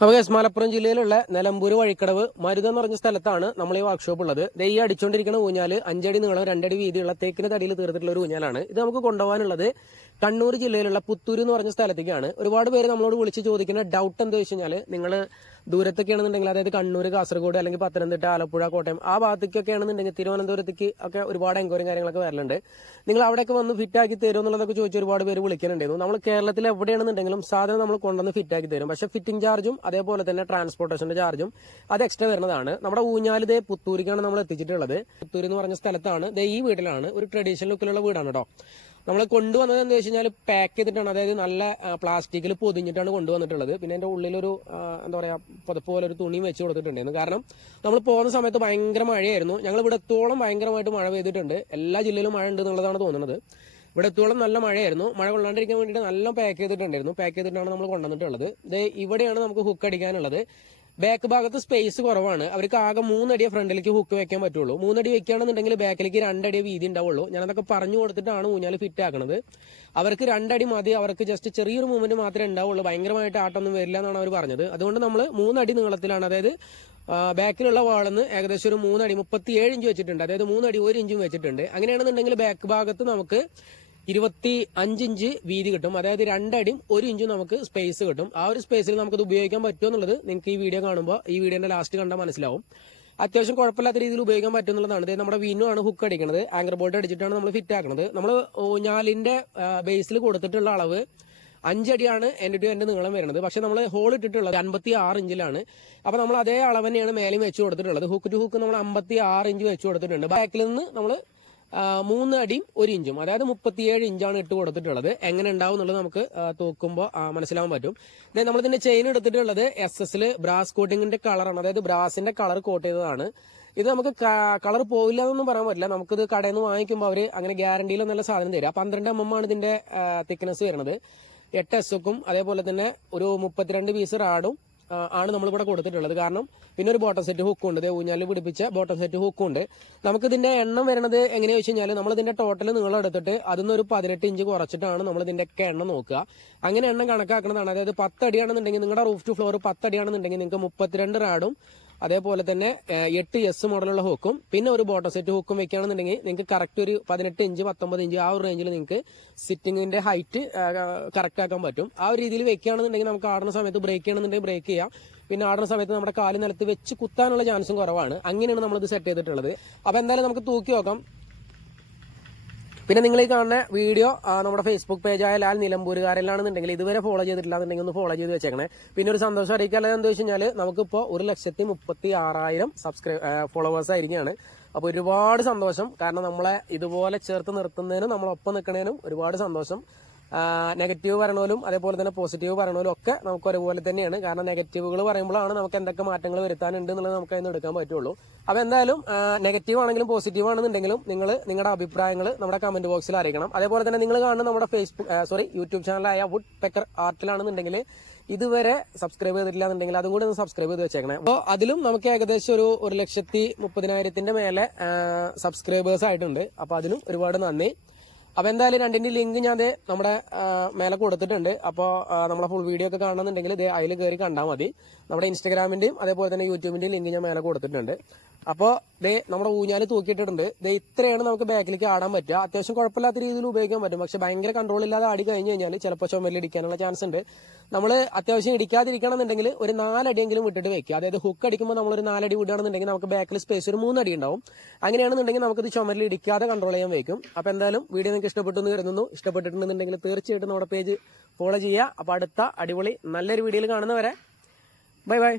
അപ്പോൾ ഗസ് മലപ്പുറം ജില്ലയിലുള്ള നിലമ്പൂർ വഴിക്കടവ് മരുത എന്ന് പറഞ്ഞ സ്ഥലത്താണ് നമ്മൾ ഈ വർക്ക്ഷോപ്പ് ഉള്ളത്. ഈ അടിച്ചുകൊണ്ടിരിക്കുന്ന ഊഞ്ഞാൽ അഞ്ചടി നീളം രണ്ടടി വീതിയുള്ള തേക്കിന് തടിയിൽ തീർത്തിട്ടുള്ള ഒരു ഊഞ്ഞാലാണ്. ഇത് നമുക്ക് കൊണ്ടുപോകാനുള്ളത് കണ്ണൂർ ജില്ലയിലുള്ള പുത്തൂർ എന്ന് പറഞ്ഞ സ്ഥലത്തേക്കാണ്. ഒരുപാട് പേര് നമ്മളോട് വിളിച്ച് ചോദിക്കുന്ന ഡൗട്ട് എന്താ വെച്ച് കഴിഞ്ഞാൽ നിങ്ങൾ ദൂരത്തൊക്കെയാണെന്നുണ്ടെങ്കിൽ അതായത് കണ്ണൂർ കാസർഗോഡ് അല്ലെങ്കിൽ പത്തനംതിട്ട ആലപ്പുഴ കോട്ടയം ആ ഭാഗത്തേക്കൊക്കെ ആണെന്നുണ്ടെങ്കിൽ തിരുവനന്തപുരത്തേക്ക് ഒക്കെ ഒരുപാട് എൻക്വയറിയും കാര്യങ്ങളൊക്കെ വരലുണ്ട്. നിങ്ങൾ അവിടെയൊക്കെ വന്ന് ഫിറ്റ് ആക്കി തരും എന്നുള്ളതൊക്കെ ചോദിച്ച് ഒരുപാട് പേര് വിളിക്കുന്നുണ്ടായിരുന്നു നമ്മൾ കേരളത്തിൽ എവിടെയാണെന്നുണ്ടെങ്കിലും സാധനം നമ്മൾ കൊണ്ടുവന്ന് ഫിറ്റ് ആക്കി തരും. പക്ഷേ ഫിറ്റിംഗ് ചാർജും അതേപോലെ തന്നെ ട്രാൻസ്പോർട്ടേഷന്റെ ചാർജും അത് എക്സ്ട്രാ വരുന്നതാണ്. നമ്മുടെ ഊഞ്ഞാലിതേ പുത്തൂരിക്കാണ് നമ്മൾ എത്തിച്ചിട്ടുള്ളത്. പുത്തൂരി എന്ന് പറഞ്ഞ സ്ഥലത്താണ്. ഈ വീട്ടിലാണ്. ഒരു ട്രഡീഷണൽ ലുക്കിലുള്ള വീടാണ് കേട്ടോ നമ്മൾ കൊണ്ടുവന്നത് എന്താ വെച്ച് കഴിഞ്ഞാൽ പാക്ക് ചെയ്തിട്ടാണ്. അതായത് നല്ല പ്ലാസ്റ്റിക്കിൽ പൊതിഞ്ഞിട്ടാണ് കൊണ്ടുവന്നിട്ടുള്ളത്. പിന്നെ അതിന്റെ ഉള്ളിലൊരു എന്താ പറയുക പുതപ്പ് പോലെ ഒരു തുണിയും വെച്ച് കൊടുത്തിട്ടുണ്ടായിരുന്നു കാരണം നമ്മൾ പോകുന്ന സമയത്ത് ഭയങ്കര മഴയായിരുന്നു. ഞങ്ങൾ ഇവിടെ എത്തോളം ഭയങ്കരമായിട്ട് മഴ പെയ്തിട്ടുണ്ട്. എല്ലാ ജില്ലയിലും മഴ ഉണ്ട് എന്നുള്ളതാണ് തോന്നുന്നത്. ഇവിടെ എത്തോളം നല്ല മഴയായിരുന്നു. മഴ കൊള്ളാണ്ടിരിക്കാൻ വേണ്ടിയിട്ട് നല്ല പാക്ക് ചെയ്തിട്ടുണ്ടായിരുന്നു. പാക്ക് ചെയ്തിട്ടാണ് നമ്മൾ കൊണ്ടുവന്നിട്ടുള്ളത്. ഇത് ഇവിടെയാണ് നമുക്ക് ഹുക്ക് അടിക്കാനുള്ളത്. ബാക്ക് ഭാഗത്ത് സ്പേസ് കുറവാണ്. അവർക്ക് ആകെ മൂന്നടിയെ ഫ്രണ്ടിലേക്ക് ഹുക്ക് വെക്കാൻ പറ്റുള്ളൂ. മൂന്നടി വെക്കുകയാണെന്നുണ്ടെങ്കിൽ ബാക്കിലേക്ക് രണ്ടടിയെ വീതി ഉണ്ടാവുള്ളൂ. ഞാനതൊക്കെ പറഞ്ഞു കൊടുത്തിട്ടാണ് ഊഞ്ഞാൽ ഫിറ്റ് ആക്കണത്. അവർക്ക് രണ്ടടി മതി. അവർക്ക് ജസ്റ്റ് ചെറിയൊരു മൂവ്മെന്റ് മാത്രമേ ഉണ്ടാവുള്ളൂ. ഭയങ്കരമായിട്ട് ആട്ടൊന്നും വരില്ല എന്നാണ് അവർ പറഞ്ഞത്. അതുകൊണ്ട് നമ്മൾ മൂന്നടി നീളത്തിലാണ്. അതായത് ബാക്കിലുള്ള ബാക്കിലുള്ള നിന്ന് ഏകദേശം ഒരു മൂന്നടി മുപ്പത്തി ഏഴ് ഇഞ്ച് വെച്ചിട്ടുണ്ട്. അതായത് മൂന്നടി ഒരു ഇഞ്ചും വെച്ചിട്ടുണ്ട്. അങ്ങനെയാണെന്നുണ്ടെങ്കിൽ ബാക്ക് ഭാഗത്ത് നമുക്ക് ഇരുപത്തി അഞ്ചിഞ്ച് വീതി കിട്ടും. അതായത് രണ്ടടിയും ഒരു ഇഞ്ചും നമുക്ക് സ്പേസ് കിട്ടും. ആ ഒരു സ്പേസിൽ നമുക്കത് ഉപയോഗിക്കാൻ പറ്റുമോ എന്നുള്ളത് നിങ്ങൾക്ക് ഈ വീഡിയോ കാണുമ്പോൾ ഈ വീഡിയോന്റെ ലാസ്റ്റ് കണ്ടാൽ മനസ്സിലാവും. അത്യാവശ്യം കുഴപ്പമില്ലാത്ത രീതിയിൽ ഉപയോഗിക്കാൻ പറ്റുന്നുള്ളതാണ് ഇത് നമ്മുടെ വിനു ആണ് ഹുക്ക് അടിക്കുന്നത് ആങ്കർ ബോൾട്ട് അടിച്ചിട്ടാണ് നമ്മൾ ഫിറ്റ് ആക്കുന്നത് നമ്മൾ ഊഞ്ഞാലിന്റെ ബേസിൽ കൊടുത്തിട്ടുള്ള അളവ് അഞ്ചടിയാണ് എന്റെ ടു എന്റെ നീളം വരുന്നത്. പക്ഷെ നമ്മൾ ഹോൾ ഇട്ടിട്ടുള്ളത് അൻപത്തി ആറ് ഇഞ്ചിലാണ്. അപ്പോൾ നമ്മൾ അതേ അളവ് തന്നെയാണ് മേലെയും വെച്ച് കൊടുത്തിട്ടുള്ളത്. ഹുക്ക് ടു ഹുക്ക് നമ്മൾ അമ്പത്തി ആറ് ഇഞ്ച് വെച്ച് കൊടുത്തിട്ടുണ്ട്. ബാക്കിൽ നിന്ന് നമ്മൾ മൂന്ന് അടിയും ഒരു ഇഞ്ചും. അതായത് മുപ്പത്തിയേഴ് ഇഞ്ചാണ് ഇട്ട് കൊടുത്തിട്ടുള്ളത്. എങ്ങനെ ഉണ്ടാവും എന്നുള്ളത് നമുക്ക് തൂക്കുമ്പോൾ മനസ്സിലാവാൻ പറ്റും. നമ്മൾ ഇതിന്റെ ചെയിൻ എടുത്തിട്ടുള്ളത് എസ് എസിൽ ബ്രാസ് കോട്ടിങ്ങിന്റെ കളറാണ്. അതായത് ബ്രാസിന്റെ കളർ കോട്ട് ചെയ്തതാണ്. ഇത് നമുക്ക് കളർ പോയില്ല എന്നൊന്നും പറയാൻ പറ്റില്ല. നമുക്കിത് കടയിൽ നിന്ന് വാങ്ങിക്കുമ്പോൾ അവർ അങ്ങനെ ഗ്യാരണ്ടിയിലും നല്ല സാധനം തരിക പന്ത്രണ്ട് എം എം ആണ് ഇതിന്റെ തിക്നെസ് വരുന്നത്. എട്ട് എസ് ഒക്കും അതേപോലെ തന്നെ ഒരു മുപ്പത്തിരണ്ട് പീസ് റാഡും ആണ് നമ്മളിവിടെ കൊടുത്തിട്ടുള്ളത്. കാരണം പിന്നെ ഒരു ബോട്ടം സെറ്റ് ഹുക്കും ഉണ്ട്. ദേ ഊഞ്ഞാലിൽ പിടിപ്പിച്ച ബോട്ടം സെറ്റ് ഹുക്കും ഉണ്ട്. നമുക്ക് ഇതിന്റെ എണ്ണം വരുന്നത് എങ്ങനെയാ വെച്ച് കഴിഞ്ഞാൽ നമ്മൾ ഇതിന്റെ ടോട്ടൽ നീളം എടുത്തിട്ട് അതിൽ ഒരു പതിനെട്ട് ഇഞ്ച് കുറച്ചിട്ടാണ് നമ്മൾ ഇതിന്റെ ഒക്കെ എണ്ണം നോക്കുക. അങ്ങനെ എണ്ണം കണക്കാക്കുന്നതാണ് അതായത് പത്തടിയാണെന്നുണ്ടെങ്കിൽ നിങ്ങളുടെ റൂഫ് ടു ഫ്ലോർ പത്തടിയാണെന്നുണ്ടെങ്കിൽ നിങ്ങൾക്ക് മുപ്പത്തിരണ്ട് റാഡും അതേപോലെ തന്നെ എട്ട് എസ് മോഡലുള്ള ഹുക്കും പിന്നെ ഒരു ബോട്ടം സെറ്റ് ഹുക്കും വെക്കുകയാണെന്നുണ്ടെങ്കിൽ നിങ്ങൾക്ക് കറക്റ്റ് ഒരു പതിനെട്ട് ഇഞ്ച് പത്തൊമ്പത് ഇഞ്ച് ആ ഒരു റേഞ്ചിൽ നിങ്ങൾക്ക് സിറ്റിങ്ങിന്റെ ഹൈറ്റ് കറക്റ്റ് ആക്കാൻ പറ്റും. ആ ഒരു രീതിയിൽ വെക്കുകയാണെന്നുണ്ടെങ്കിൽ നമുക്ക് ആടുന്ന സമയത്ത് ബ്രേക്ക് ചെയ്യണമെന്നുണ്ടെങ്കിൽ ബ്രേക്ക് ചെയ്യാം. പിന്നെ ആടുന്ന സമയത്ത് നമ്മുടെ കാൽ നിലത്ത് വെച്ച് കുത്താനുള്ള ചാൻസും കുറവാണ്. അങ്ങനെയാണ് നമ്മളിത് സെറ്റ് ചെയ്തിട്ടുള്ളത്. അപ്പൊ എന്തായാലും നമുക്ക് തൂക്കി നോക്കാം. പിന്നെ നിങ്ങൾ ഈ കാണുന്ന വീഡിയോ നമ്മുടെ ഫേസ്ബുക്ക് പേജായ ലാൽ നിലമ്പൂരുകാരെല്ലാണെന്നുണ്ടെങ്കിൽ ഇതുവരെ ഫോളോ ചെയ്തിട്ടില്ല എന്നുണ്ടെങ്കിൽ ഒന്ന് ഫോളോ ചെയ്ത് വെച്ചേക്കണേ. പിന്നെ ഒരു സന്തോഷം അറിയിക്കാനുള്ളത് എന്താ വെച്ച് കഴിഞ്ഞാൽ നമുക്കിപ്പോൾ ഒരു ലക്ഷത്തി മുപ്പത്തി ആറായിരം സബ്സ്ക്രൈബ് ഫോളോവേഴ്സ് ആയിരിക്കുകയാണ്. അപ്പോൾ ഒരുപാട് സന്തോഷം. കാരണം നമ്മളെ ഇതുപോലെ ചേർത്ത് നിർത്തുന്നതിനും നമ്മളൊപ്പം നിൽക്കുന്നതിനും ഒരുപാട് സന്തോഷം. നെഗറ്റീവ് പറയണോലും അതേപോലെ തന്നെ പോസിറ്റീവ് പറയണോലും ഒക്കെ നമുക്ക് ഒരുപോലെ തന്നെയാണ്. കാരണം നെഗറ്റീവുകൾ പറയുമ്പോഴാണ് നമുക്ക് എന്തൊക്കെ മാറ്റങ്ങൾ വരുത്താനുണ്ട് എന്നുള്ളത് നമുക്ക് അതിന് എടുക്കാൻ പറ്റുള്ളൂ. അപ്പോൾ എന്തായാലും നെഗറ്റീവ് ആണെങ്കിലും പോസിറ്റീവ് ആണെന്നുണ്ടെങ്കിലും നിങ്ങൾ നിങ്ങളുടെ അഭിപ്രായങ്ങൾ നമ്മുടെ കമന്റ് ബോക്സിൽ അറിയിക്കണം. അതേപോലെ തന്നെ നിങ്ങൾ കാണുന്ന നമ്മുടെ ഫേസ്ബുക്ക് സോറി യൂട്യൂബ് ചാനലായ വുഡ് പെക്കർ ആർട്ടിലാണെന്നുണ്ടെങ്കിൽ ഇതുവരെ സബ്സ്ക്രൈബ് ചെയ്തിട്ടില്ല എന്നുണ്ടെങ്കിൽ അതും കൂടി ഒന്ന് സബ്സ്ക്രൈബ് ചെയ്ത് വെച്ചേക്കണേ. അപ്പോൾ അതിലും നമുക്ക് ഏകദേശം ഒരു ഒരു ലക്ഷത്തി മുപ്പതിനായിരത്തിന്റെ മേലെ സബ്സ്ക്രൈബേഴ്സ് ആയിട്ടുണ്ട്. അപ്പോൾ അതിനും ഒരുപാട് നന്ദി. അപ്പോൾ എന്തായാലും രണ്ടിന്റെ ലിങ്ക് ഞാൻ ദേ നമ്മുടെ മേലെ കൊടുത്തിട്ടുണ്ട്. അപ്പോൾ നമ്മളെ ഫുൾ വീഡിയോ ഒക്കെ കാണണമെന്നുണ്ടെങ്കിൽ ദേ അതിൽ കയറി കണ്ടാൽ മതി. നമ്മുടെ ഇൻസ്റ്റാഗ്രാമിന്റെയും അതേപോലെ തന്നെ യൂട്യൂബിന്റെയും ലിങ്ക് ഞാൻ മേലെ കൊടുത്തിട്ടുണ്ട്. അപ്പോൾ ദേ നമ്മുടെ ഊഞ്ഞാൽ തൂക്കിയിട്ടിട്ടുണ്ട്. ദേ ഇത്രയാണ് നമുക്ക് ബാക്കിലേക്ക് ആടാൻ പറ്റുക. അത്യാവശ്യം കുഴപ്പമില്ലാത്ത രീതിയിൽ ഉപയോഗിക്കാൻ പറ്റും. പക്ഷെ ഭയങ്കര കൺട്രോൾ ഇല്ലാതെ ആടി കഴിഞ്ഞ് കഴിഞ്ഞാൽ ചിലപ്പോൾ ചുമലിൽ ഇടിക്കാനുള്ള ചാൻസ് ഉണ്ട്. നമ്മൾ അത്യാവശ്യം ഇടിക്കാതിരിക്കണം എന്നുണ്ടെങ്കിൽ ഒരു നാലടിയെങ്കിലും വിട്ടിട്ട് വെക്കുക. അതായത് ഹുക്ക് അടിക്കുമ്പോൾ നമ്മളൊരു നാലടി വിടുകയാണെന്നുണ്ടെങ്കിൽ നമുക്ക് ബാക്കിൽ സ്പേസ് ഒരു മൂന്നടി ഉണ്ടാവും. അങ്ങനെയാണെന്നുണ്ടെങ്കിൽ നമുക്കിത് ചുമലിൽ ഇടിക്കാതെ കൺട്രോൾ ചെയ്യാൻ വെക്കും. അപ്പോൾ എന്തായാലും വീഡിയോ നിങ്ങൾക്ക് ഇഷ്ടപ്പെട്ടു എന്ന് കരുതുന്നു. ഇഷ്ടപ്പെട്ടിട്ടുണ്ടെന്നുണ്ടെങ്കിൽ തീർച്ചയായിട്ടും നമ്മുടെ പേജ് ഫോളോ ചെയ്യുക. അപ്പോൾ അടുത്ത അടിപൊളി നല്ലൊരു വീഡിയോയിൽ കാണുന്നവരെ. Bye bye